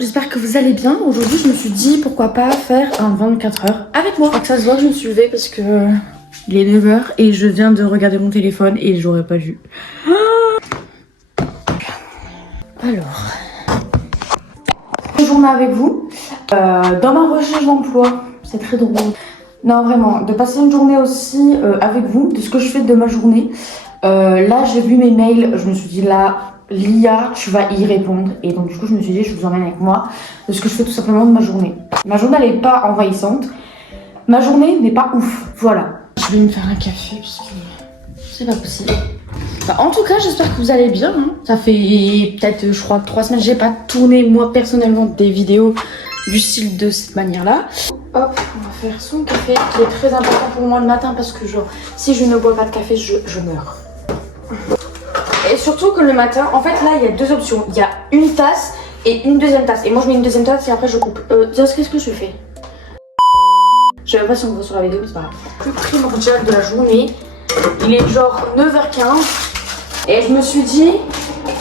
j'espère que vous allez bien. Aujourd'hui, je me suis dit pourquoi pas faire un 24 heures avec moi. Je crois que ça se voit que je me suis levée parce que il est 9 h et je viens de regarder mon téléphone et j'aurais pas dû. Alors, une journée avec vous. Dans ma recherche d'emploi, c'est très drôle. Non, vraiment, de passer une journée aussi avec vous, de ce que je fais de ma journée. Là, j'ai vu mes mails, je me suis dit là, Lia, tu vas y répondre. Et donc, du coup, je me suis dit, je vous emmène avec moi de ce que je fais tout simplement de ma journée. Ma journée, elle n'est pas envahissante. Ma journée n'est pas ouf. Voilà. Je vais me faire un café parce que c'est pas possible. Bah, en tout cas, j'espère que vous allez bien. Hein. Ça fait peut-être, je crois, 3 semaines que j'ai pas tourné, moi, personnellement, des vidéos du style de cette manière-là. Hop, on va faire son café qui est très important pour moi le matin parce que genre, si je ne bois pas de café, je meurs. Et surtout que le matin, en fait là il y a deux options. Il y a une tasse et une deuxième tasse. Et moi je mets une deuxième tasse et après je coupe. Qu'est-ce que je fais? Je sais même pas si on voit sur la vidéo, mais c'est pas grave. Le plus primordial de la journée, il est genre 9 h 15. Et je me suis dit,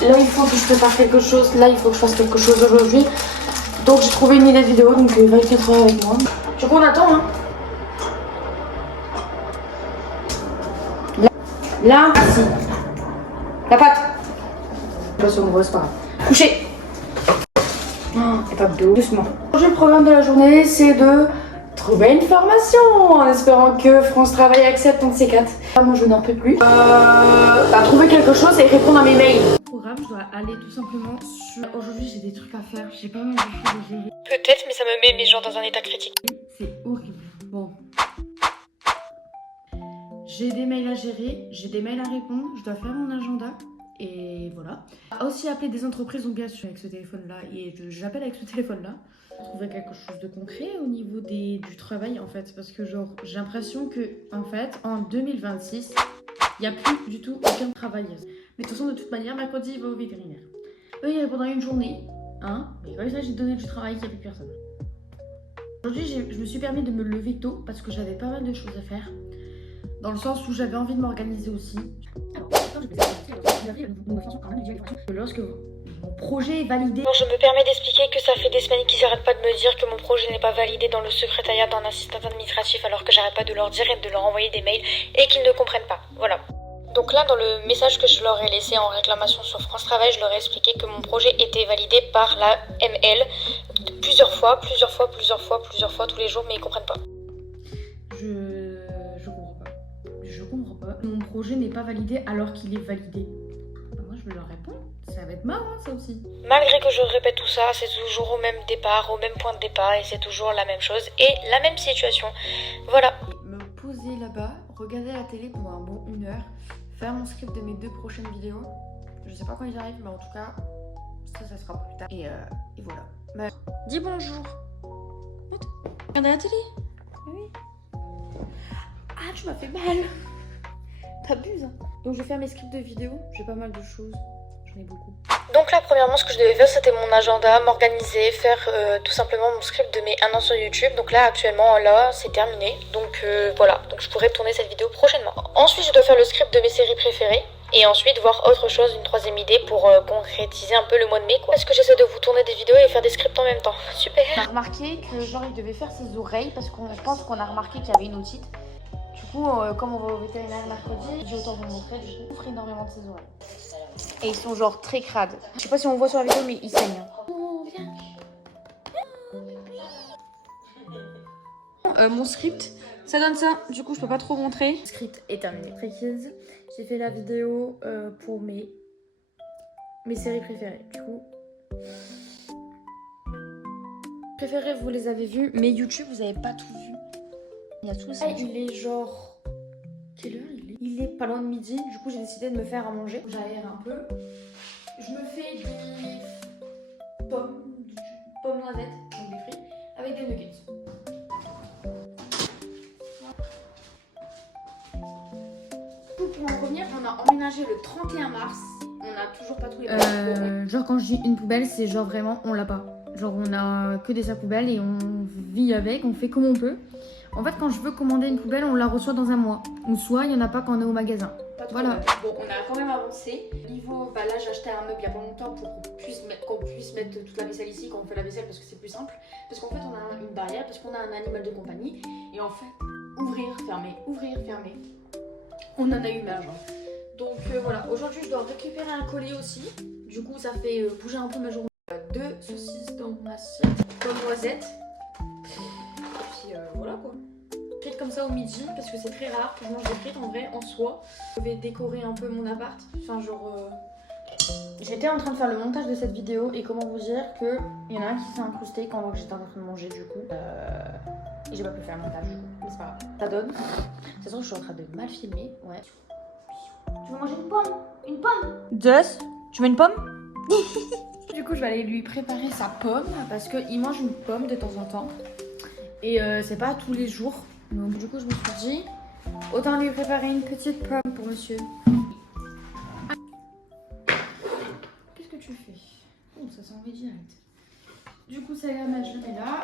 là il faut que je prépare quelque chose, là il faut que je fasse quelque chose aujourd'hui. Donc j'ai trouvé une idée de vidéo, donc 24 heures avec moi. Du coup on attend hein. Là, assis. La patte. Pas sur mon c'est pas grave. Couché. Et pas d'eau. Doucement. Le programme de la journée, c'est de trouver une formation en espérant que France Travail accepte un de ces 4. Moi je n'en peux plus. Trouver quelque chose et répondre à mes mails. Programme, je dois aller tout simplement sur. Aujourd'hui j'ai des trucs à faire. J'ai pas mal de choses à gérer. Peut-être, mais ça me met mes gens dans un état critique. C'est horrible. Bon. J'ai des mails à gérer, j'ai des mails à répondre, je dois faire mon agenda et voilà. Aussi appeler des entreprises, donc bien sûr avec ce téléphone-là et j'appelle avec ce téléphone-là. Trouver quelque chose de concret au niveau du travail en fait, parce que genre j'ai l'impression que en fait en 2026, il n'y a plus du tout aucun travail. Mais de toute façon de toute manière, mercredi il va au vétérinaire. Eux ils répondront une journée, hein, mais quand il s'agit de donner du travail, il n'y a plus personne. Aujourd'hui je me suis permis de me lever tôt parce que j'avais pas mal de choses à faire. Dans le sens où j'avais envie de m'organiser aussi. Alors, lorsque mon projet est validé... Bon, je me permets d'expliquer que ça fait des semaines qu'ils n'arrêtent pas de me dire que mon projet n'est pas validé dans le secrétariat d'un assistant administratif alors que j'arrête pas de leur dire et de leur envoyer des mails et qu'ils ne comprennent pas. Voilà. Donc là, dans le message que je leur ai laissé en réclamation sur France Travail, je leur ai expliqué que mon projet était validé par la ML plusieurs fois, tous les jours, mais ils comprennent pas. Je comprends pas. Mon projet n'est pas validé alors qu'il est validé. Bah moi je leur réponds. Ça va être marrant ça aussi. Malgré que je répète tout ça, c'est toujours au même départ, au même point de départ et c'est toujours la même chose et la même situation. Voilà. Me poser là-bas, regarder la télé pendant un bon 1 heure, faire mon script de mes 2 prochaines vidéos. Je sais pas quand ils arrivent, mais en tout cas, ça sera plus tard. Et voilà. Bah, dis bonjour. Regardez la télé. Oui. Ah, tu m'as fait mal. T'abuses. Donc je vais faire mes scripts de vidéos. J'ai pas mal de choses. J'en ai beaucoup. Donc là, premièrement, ce que je devais faire, c'était mon agenda, m'organiser, faire tout simplement mon script de mes 1 an sur YouTube. Donc là, actuellement, là, c'est terminé. Donc voilà, donc je pourrais tourner cette vidéo prochainement. Ensuite, je dois faire le script de mes séries préférées. Et ensuite, voir autre chose, une 3e idée pour concrétiser un peu le mois de mai, quoi. Parce que j'essaie de vous tourner des vidéos et faire des scripts en même temps. Super. On a remarqué que genre, il devait faire ses oreilles parce qu'on pense qu'on a remarqué qu'il y avait une otite. Du coup, comme on va au vétérinaire mercredi, j'ai autant vous le montrer, du coup, on souffre énormément de ses oreilles. Et ils sont genre très crades. Je sais pas si on voit sur la vidéo, mais ils saignent. Oh, viens. Mon script, ça donne ça. Du coup, je peux pas trop montrer. Le script est terminé. Kids, j'ai fait la vidéo pour mes séries préférées. Du coup, préférées, vous les avez vues, mais YouTube, vous avez pas tout vu. Il y a tout ça. Il est genre... Quelle heure il est? Il est pas loin de midi. Du coup, j'ai décidé de me faire à manger. J'aère un peu. Je me fais des pommes noisettes, donc des fruits, avec des nuggets. Pour en revenir, on a emménagé le 31 mars. On n'a toujours pas trouvé. Genre quand je dis une poubelle, c'est genre vraiment on l'a pas. Genre on a que des sacs poubelles et on vit avec, on fait comme on peut. En fait, quand je veux commander une poubelle, on la reçoit dans un mois. Ou soit il n'y en a pas quand on est au magasin. Voilà. Bon, on a quand même avancé. Niveau, bah là j'ai acheté un meuble il y a pas longtemps pour qu'on puisse mettre toute la vaisselle ici quand on fait la vaisselle parce que c'est plus simple. Parce qu'en fait on a une barrière, parce qu'on a un animal de compagnie. Et en fait, ouvrir, fermer. On en a eu marre. Donc voilà, aujourd'hui je dois récupérer un colis aussi. Du coup ça fait bouger un peu ma journée. 2 saucisses dans mon assiette, comme noisette. Et puis voilà quoi. Frites comme ça au midi parce que c'est très rare que je mange des frites en vrai en soi. Je vais décorer un peu mon appart. Enfin genre j'étais en train de faire le montage de cette vidéo et comment vous dire que il y en a un qui s'est incrusté pendant que j'étais en train de manger du coup. Et j'ai pas pu faire le montage du coup. Mais c'est pas grave. Ça donne. De toute façon je suis en train de mal filmer. Ouais. Tu veux manger une pomme? Une pomme? Jess, tu veux une pomme? Du coup je vais aller lui préparer sa pomme parce qu'il mange une pomme de temps en temps. Et c'est pas tous les jours. Donc du coup je me suis dit, autant lui préparer une petite pomme pour monsieur. Qu'est-ce que tu fais? Oh ça s'en va direct. Du coup ça y est, je le mets là.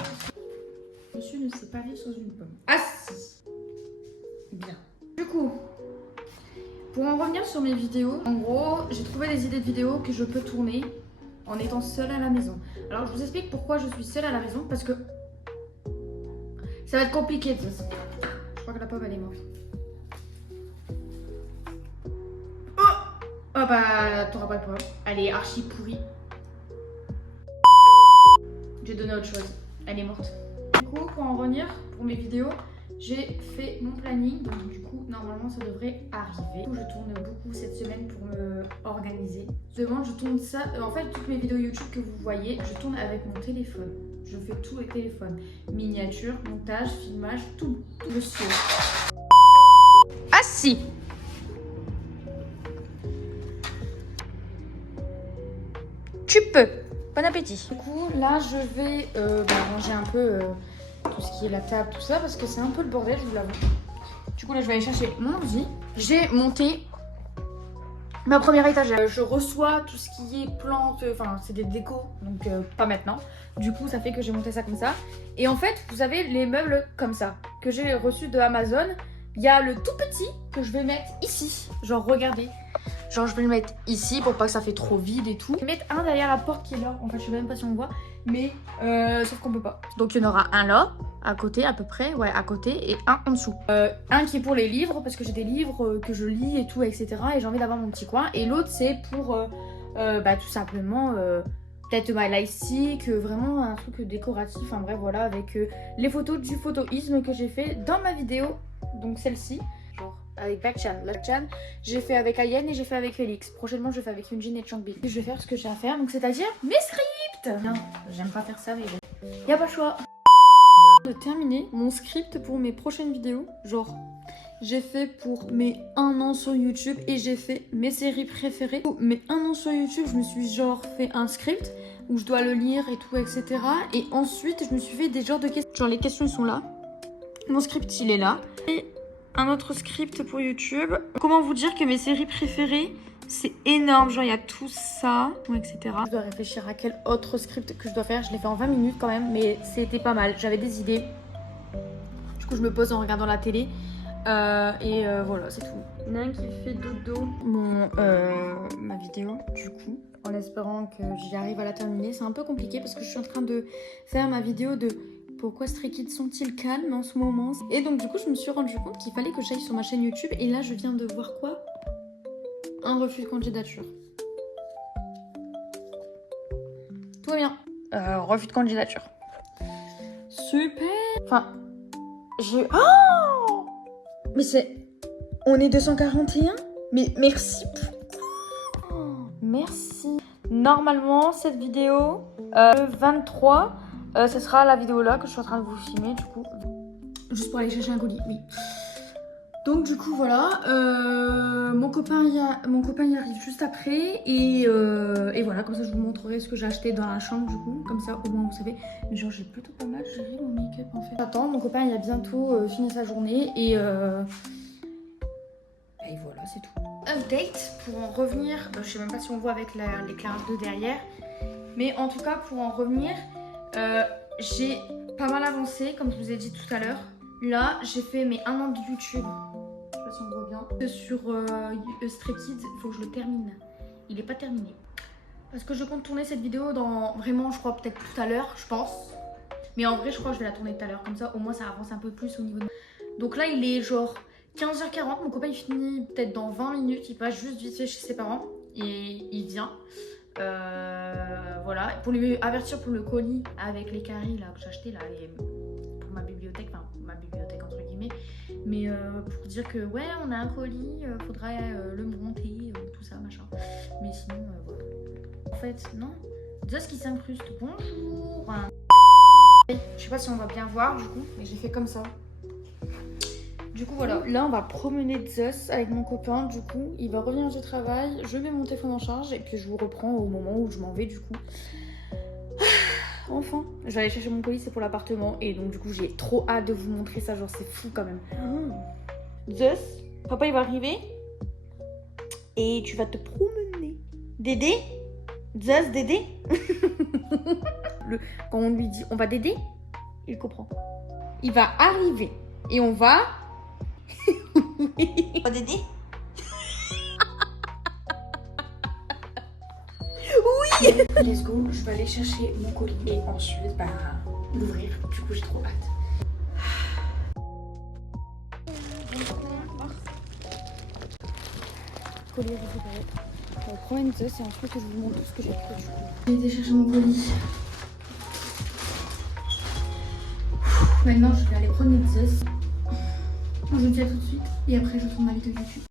Monsieur ne sait pas vivre sans une pomme. Ah si. Bien. Du coup, pour en revenir sur mes vidéos, en gros j'ai trouvé des idées de vidéos que je peux tourner en étant seule à la maison. Alors je vous explique pourquoi je suis seule à la maison, parce que ça va être compliqué. Je crois que la pomme elle est morte. Oh bah t'auras pas de pomme. Elle est archi pourrie. J'ai donné autre chose. Elle est morte. Du coup pour en revenir pour mes vidéos, j'ai fait mon planning. Donc du coup normalement ça devrait arriver. Je tourne beaucoup cette semaine pour me organiser. Je tourne ça. En fait toutes mes vidéos YouTube que vous voyez, je tourne avec mon téléphone. Je fais tout avec téléphone. Miniature, montage, filmage, tout. Monsieur. Ah si. Tu peux. Bon appétit. Du coup, là, je vais ranger un peu tout ce qui est la table, tout ça, parce que c'est un peu le bordel, je vous l'avoue. Du coup, là, je vais aller chercher mon ordi. J'ai monté ma première étagère. Je reçois tout ce qui est plantes, enfin, c'est des décos, donc pas maintenant. Du coup, ça fait que j'ai monté ça comme ça. Et en fait, vous avez les meubles comme ça, que j'ai reçus de Amazon. Il y a le tout petit que je vais mettre ici. Genre, regardez. Genre, je vais le mettre ici pour pas que ça fait trop vide et tout. Je vais mettre un derrière la porte qui est là. En fait, je sais même pas si on voit. Mais, sauf qu'on peut pas. Donc, il y en aura un là, à côté à peu près. Ouais, à côté. Et un en dessous. Un qui est pour les livres, parce que j'ai des livres que je lis et tout, etc. Et j'ai envie d'avoir mon petit coin. Et l'autre, c'est pour, tout simplement... peut-être My Life Stick, vraiment un truc décoratif, enfin bref voilà, avec les photos du photoïsme que j'ai fait dans ma vidéo, donc celle-ci, genre avec Backchan. Backchan, j'ai fait avec Ayenne et j'ai fait avec Félix. Prochainement je fais avec Yunjin et Changbin. Je vais faire ce que j'ai à faire, donc c'est-à-dire mes scripts. Non, j'aime pas faire ça mais bon, y a pas le choix. De terminer mon script pour mes prochaines vidéos, genre... J'ai fait pour mes 1 an sur YouTube et j'ai fait mes séries préférées. Pour mes 1 an sur YouTube, je me suis genre fait un script où je dois le lire et tout, etc. Et ensuite, je me suis fait des genres de questions. Genre les questions sont là. Mon script, il est là. Et un autre script pour YouTube. Comment vous dire que mes séries préférées, c'est énorme. Genre, il y a tout ça, etc. Je dois réfléchir à quel autre script que je dois faire. Je l'ai fait en 20 minutes quand même, mais c'était pas mal. J'avais des idées. Du coup, je me pose en regardant la télé. Voilà, c'est tout. Il y en a un qui fait dodo ma vidéo, du coup, en espérant que j'y arrive à la terminer. C'est un peu compliqué parce que je suis en train de faire ma vidéo de pourquoi Stray Kids sont-ils calmes en ce moment. Et donc, du coup, je me suis rendu compte qu'il fallait que j'aille sur ma chaîne YouTube. Et là, je viens de voir quoi? Un refus de candidature. Tout va bien. Refus de candidature. Super. Enfin, j'ai... Oh! Mais c'est... On est 241? Mais merci. Merci. Normalement, cette vidéo, le 23, ce sera la vidéo là que je suis en train de vous filmer, du coup. Juste pour aller chercher un colis, oui. Donc du coup, voilà. Mon copain y arrive juste après. Et voilà, comme ça, je vous montrerai ce que j'ai acheté dans la chambre, du coup. Comme ça, au moins, vous savez. Mais genre, j'ai plutôt pas mal géré mon make-up, en fait. J'attends, mon copain, il a bientôt fini sa journée. Et voilà, c'est tout. Update, pour en revenir, je sais même pas si on voit avec l'éclairage de derrière, mais en tout cas pour en revenir, j'ai pas mal avancé comme je vous ai dit tout à l'heure. Là, j'ai fait mes 1 an de YouTube. Je sais pas si on voit bien. Sur Stray Kids, il faut que je le termine. Il est pas terminé. Parce que je compte tourner cette vidéo dans vraiment, je crois, peut-être tout à l'heure, je pense. Mais en vrai, je crois que je vais la tourner tout à l'heure. Comme ça, au moins, ça avance un peu plus au niveau de... Donc là, il est genre 15h40. Mon copain, il finit peut-être dans 20 minutes. Il passe juste vite fait chez ses parents. Et il vient. Voilà. Pour lui avertir pour le colis avec les caries là, que j'ai acheté là. Et pour ma bibliothèque. Enfin, ma bibliothèque entre guillemets. Mais pour dire que, ouais, on a un colis. Faudrait le monter. Tout ça, machin. Mais sinon, voilà. En fait, non. Zeus qui s'incruste. Bonjour. Je sais pas si on va bien voir du coup, mais j'ai fait comme ça. Du coup voilà, là on va promener Zeus avec mon copain. Du coup, il va revenir du travail. Je mets mon téléphone en charge et puis je vous reprends au moment où je m'en vais du coup. Enfin, je vais aller chercher mon colis, c'est pour l'appartement. Et donc du coup j'ai trop hâte de vous montrer ça, genre c'est fou quand même. Zeus, papa il va arriver. Et tu vas te promener. Dédé, Zeus, Dédé. Quand on lui dit on va Dédé, il comprend. Il va arriver et on va... On va Dédé. Oui. Let's go, je vais aller chercher mon colis et ensuite l'ouvrir. Du coup j'ai trop hâte. Colis récupéré. On va prendre une Zeus et ensuite je vous montre tout ce que j'ai fait du coup. J'ai été chercher mon colis. Maintenant, je vais aller prendre une Zeus. Je vous dis à tout de suite et après, je tourne ma vidéo YouTube.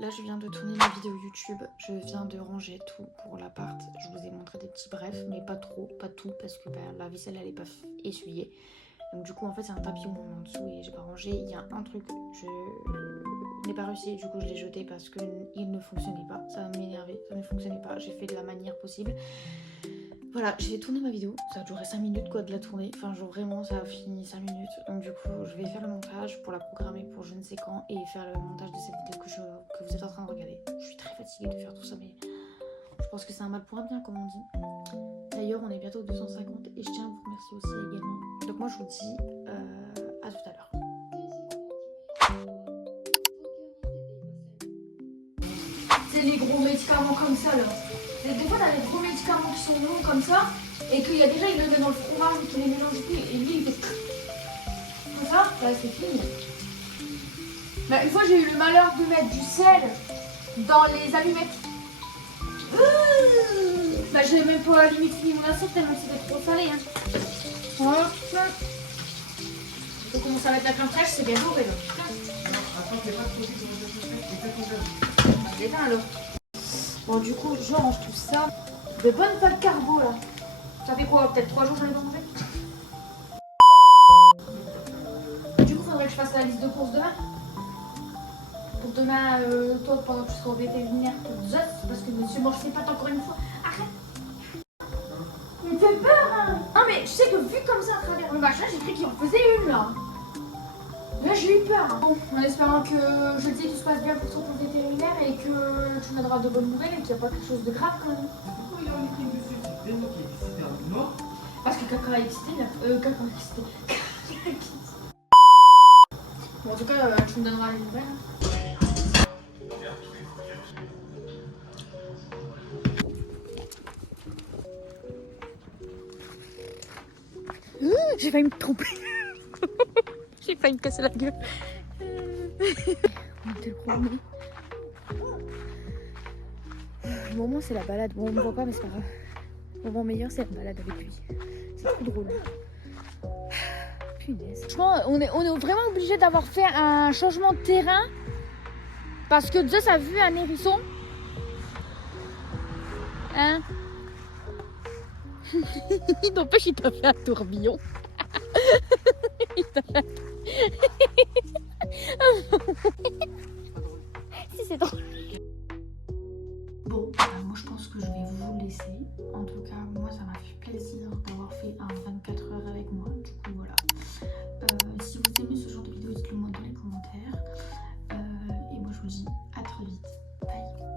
Là, je viens de tourner ma vidéo YouTube, je viens de ranger tout pour l'appart. Je vous ai montré des petits brefs, mais pas trop, pas tout, parce que la vaisselle, elle est pas essuyée. Donc du coup, en fait, c'est un papillon en dessous et j'ai pas rangé. Il y a un truc, je n'ai pas réussi, du coup, je l'ai jeté parce qu'il ne fonctionnait pas. Ça m'énervait, ça ne fonctionnait pas. J'ai fait de la manière possible. Voilà, j'ai tourné ma vidéo, ça a duré 5 minutes quoi de la tourner, enfin genre vraiment ça a fini 5 minutes. Donc du coup je vais faire le montage pour la programmer pour je ne sais quand et faire le montage de cette vidéo que vous êtes en train de regarder. Je suis très fatiguée de faire tout ça mais je pense que c'est un mal pour un bien comme on dit. D'ailleurs on est bientôt 250 et je tiens à vous remercier aussi également. Donc moi je vous dis à tout à l'heure. C'est les gros médicaments comme ça là. Des fois, t'as des gros médicaments qui sont longs comme ça, et qu'il y a déjà, il le met dans le fromage, et qu'il les mélange plus, et lui, il fait comme ça, là, c'est fini. Bah, une fois, j'ai eu le malheur de mettre du sel dans les allumettes. Bah, j'ai même pas à la limite fini mon assiette tellement c'était trop salé. Hein. Hop. Il faut commencer à mettre la crème fraîche, c'est bien bourré là. Attends, t'es pas trop vite, c'est alors. Bon, du coup, je range tout ça. De bonnes pâtes carbo là. Ça fait quoi? Peut-être 3 jours que j'en ai pas mangé. Du coup, faudrait que je fasse la liste de courses demain. Pour demain, toi, pendant que tu seras au vétérinaire pour Zeus, parce que monsieur mange ses pâtes encore une fois. Arrête! Il me fait peur, hein! Ah, mais je sais que vu comme ça à travers le machin, j'ai cru qu'il en faisait une là. Là, j'ai eu peur. Bon, en espérant que je te dis tout se passe bien pour toi pour le vétérinaire et que tu me donneras de bonnes nouvelles et qu'il n'y a pas quelque chose de grave quand même. Pourquoi il y a une crème dessus? C'est bien moi qui ai excité un mort. Parce que caca a excité, caca a excité. Bon, en tout cas, tu me donneras les nouvelles. J'ai failli me tromper. J'ai failli me casser la gueule. On te le promet. Le moment c'est la balade. Bon on ne voit pas mais c'est pas grave. Le moment meilleur c'est la balade avec lui. C'est trop drôle. Punaise. Franchement on est vraiment obligé d'avoir fait un changement de terrain. Parce que Zeus a vu un hérisson. Hein? N'empêche il t'a fait un tourbillon. Il t'a fait si c'est drôle. Bon, laisser. En tout cas, moi ça m'a fait plaisir d'avoir fait un 24 heures avec moi. Du coup voilà. Si vous aimez ce genre de vidéo, dites-le moi dans les commentaires. Et moi je vous dis à très vite. Bye.